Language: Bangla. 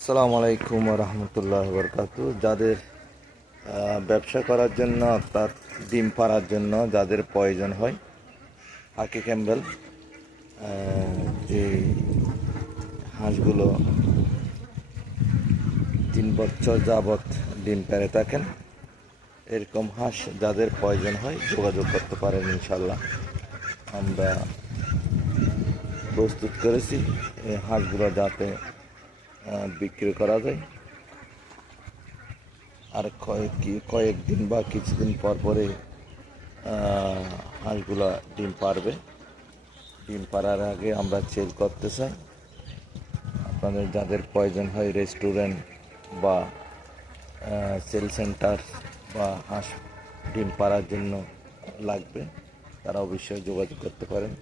আসসালামু আলাইকুম রহমতুল্লাহ বরকাতু। যাদের ব্যবসা করার জন্য অর্থাৎ ডিম পাড়ার জন্য যাদের প্রয়োজন হয়, হাকি ক্যাম্বেল যে হাঁসগুলো 3 বছর যাবৎ ডিম পেড়ে থাকেন, এরকম হাঁস যাদের প্রয়োজন হয় যোগাযোগ করতে পারেন। ইনশাল্লাহ আমরা প্রস্তুত করেছি এই হাঁসগুলো যাতে বিক্রি করা যায়। আর কয়েকদিন বা কিছুদিন পর পরে হাঁসগুলা ডিম পারবে। ডিম পাড়ার আগে আমরা সেল করতে চাই। আপনাদের যাদের প্রয়োজন হয় রেস্টুরেন্ট বা সেল সেন্টার বা হাঁস ডিম পাড়ার জন্য লাগবে, তারা অবশ্যই যোগাযোগ করতে পারেন।